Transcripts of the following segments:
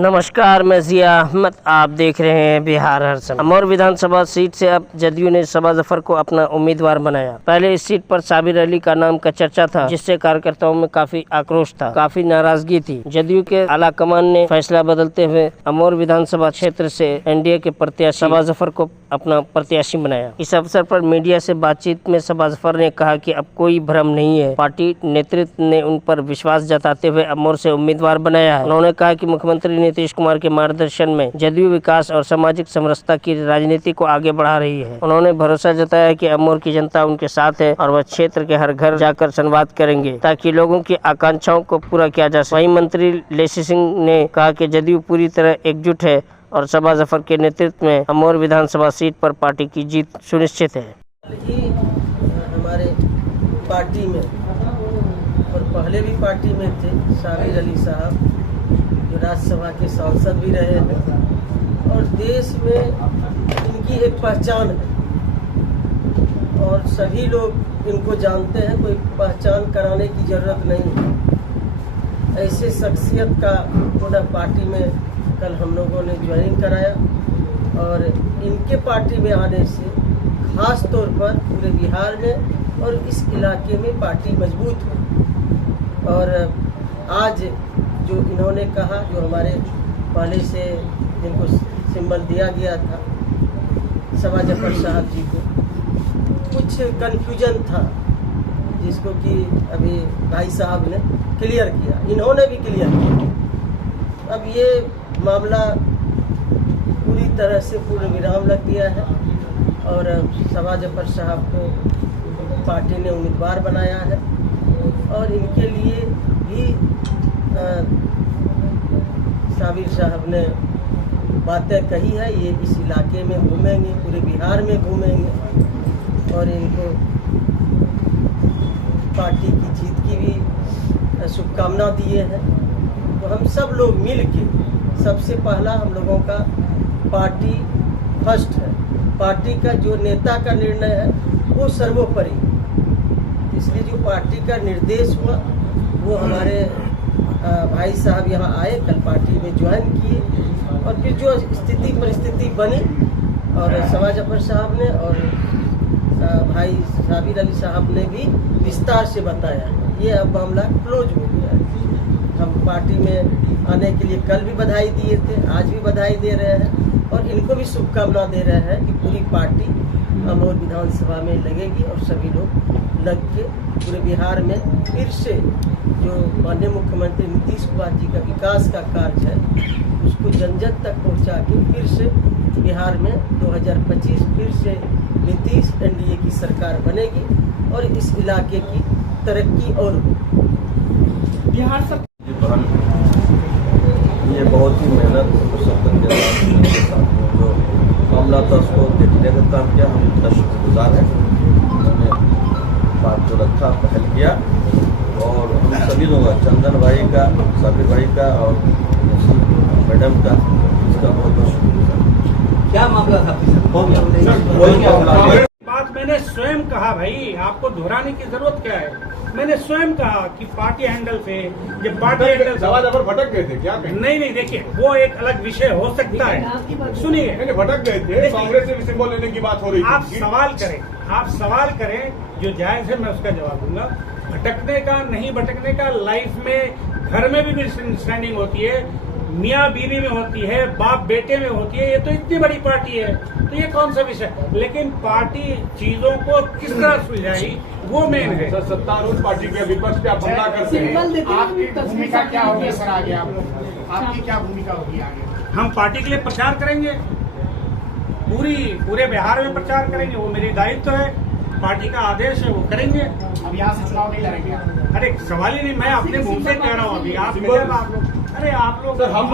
नमस्कार, मैं जिया अहमद। आप देख रहे हैं बिहार हर समय। अमौर विधानसभा सीट से अब जदयू ने सबा जफर को अपना उम्मीदवार बनाया। पहले इस सीट पर साबिर अली का नाम का चर्चा था, जिससे कार्यकर्ताओं में काफी आक्रोश था, काफी नाराजगी थी। जदयू के आला कमान ने फैसला बदलते हुए अमौर विधानसभा क्षेत्र से एनडीए के प्रत्याशी सबा जफर को अपना प्रत्याशी बनाया। इस अवसर पर मीडिया से बातचीत में सबा जफर ने कहा कि अब कोई भ्रम नहीं है, पार्टी नेतृत्व ने उन पर विश्वास जताते हुए अमौर से उम्मीदवार बनाया है। उन्होंने कहा कि मुख्यमंत्री नीतीश कुमार के मार्गदर्शन में जदयू विकास और सामाजिक समरसता की राजनीति को आगे बढ़ा रही है। उन्होंने भरोसा जताया कि अमौर की जनता उनके साथ है और वह क्षेत्र के हर घर जाकर संवाद करेंगे ताकि लोगों की आकांक्षाओं को पूरा किया जा सके। वहीं मंत्री लेसी सिंह ने कहा कि जदयू पूरी तरह एकजुट है और सबा जफर के नेतृत्व में अमौर विधानसभा सीट पर पार्टी की जीत सुनिश्चित है। हमारे पार्टी में और पहले भी पार्टी में थे साबिर अली साहब, जो राज्यसभा के सांसद भी रहे हैं और देश में इनकी एक पहचान है और सभी लोग इनको जानते हैं, कोई पहचान कराने की जरूरत नहीं है। ऐसे शख्सियत का पूरा पार्टी में कल हम लोगों ने ज्वाइनिंग कराया और इनके पार्टी में आने से खास तौर पर पूरे बिहार में और इस इलाके में पार्टी मजबूत हुई। और आज जो इन्होंने कहा, जो हमारे पहले से जिनको सिंबल दिया गया था सबा जफर साहब जी को, कुछ कन्फ्यूजन था जिसको कि अभी भाई साहब ने क्लियर किया, इन्होंने भी क्लियर किया। अब ये मामला पूरी तरह से पूर्ण विराम लग गया है और सबा जफर साहब को पार्टी ने उम्मीदवार बनाया है और इनके लिए भी साबिर साहब ने बातें कही है। ये इस इलाके में घूमेंगे, पूरे बिहार में घूमेंगे और इनको पार्टी की जीत की भी शुभकामना दिए हैं। तो हम सब लोग मिल के, सबसे पहला हम लोगों का पार्टी फर्स्ट है, पार्टी का जो नेता का निर्णय है वो सर्वोपरि, इसलिए जो पार्टी का निर्देश हुआ वो हमारे भाई साहब यहाँ आए, कल पार्टी में ज्वाइन किए और फिर जो स्थिति परिस्थिति बनी और सबा जफर साहब ने और भाई साबिर अली साहब ने भी विस्तार से बताया, ये अब मामला क्लोज हो गया है। हम पार्टी में आने के लिए कल भी बधाई दिए थे, आज भी बधाई दे रहे हैं और इनको भी शुभकामना दे रहे हैं कि पूरी पार्टी अमौर विधानसभा में लगेगी और सभी लोग लग के पूरे बिहार में फिर से जो माननीय मुख्यमंत्री नीतीश कुमार जी का विकास का कार्य है उसको जन जन तक पहुंचा के फिर से बिहार में 2025 फिर से नीतीश एनडीए की सरकार बनेगी और इस इलाके की तरक्की और बिहार सब ये बहुत ही मेहनत और सफल के साथ जो मामला था उसको देखने का काम किया। हम इतना शुक्रगुजार हैं, उन्होंने बात जो रखा पहल किया और हम सभी लोग चंदन भाई का, साबिर भाई का और मैडम का इसका बहुत बहुत शुक्रिया। क्या मामला था? बात मैंने स्वयं कहा, भाई आपको दोहराने की जरूरत क्या है। मैंने स्वयं कहा कि पार्टी हैंडल पे, जब पार्टी हैंडल सबा जफर भटक गए थे क्या? नहीं, देखिए वो एक अलग विषय हो सकता है। सुनिए, नहीं भटक गए थे, कांग्रेस से भी सिंबल लेने की बात हो रही थी। आप सवाल करें जो जायज है, मैं उसका जवाब दूंगा। भटकने का नहीं भटकने का, लाइफ में घर में भी मिसअंडरस्टैंडिंग होती है, मियाँ बीवी में होती है, बाप बेटे में होती है। ये तो इतनी बड़ी पार्टी है तो ये कौन सा विषय, लेकिन पार्टी चीजों को किस तरह सुलझाई वो मेन है। सत्तारूढ़ पार्टी के विपक्ष पे आप हमला करते हैं, आपकी भूमिका क्या होगी सर आगे? आपकी क्या भूमिका होगी आगे? हम पार्टी के लिए प्रचार करेंगे, पूरे बिहार में प्रचार करेंगे, वो मेरी दायित्व है, पार्टी का आदेश है, वो करेंगे। अब यहाँ से चुनाव नहीं लड़ेंगे? अरे सवाल ही नहीं, मैं अपने मुंह से कह रहा हूँ अभी। आप लोग अरे आप लोग सर हम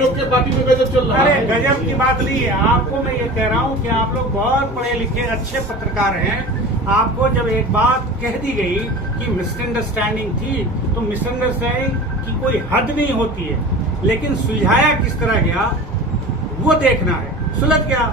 लोग के पार्टी में गजब चल रहा है। अरे गजब की बात नहीं है, आपको मैं ये कह रहा हूँ कि आप लोग बहुत पढ़े लिखे अच्छे पत्रकार हैं। आपको जब एक बात कह दी गई कि मिसअंडरस्टैंडिंग थी, तो मिसअंडरस्टैंडिंग की कोई हद नहीं होती है, लेकिन सुलझाया किस तरह गया वो देखना है। सुलझ गया,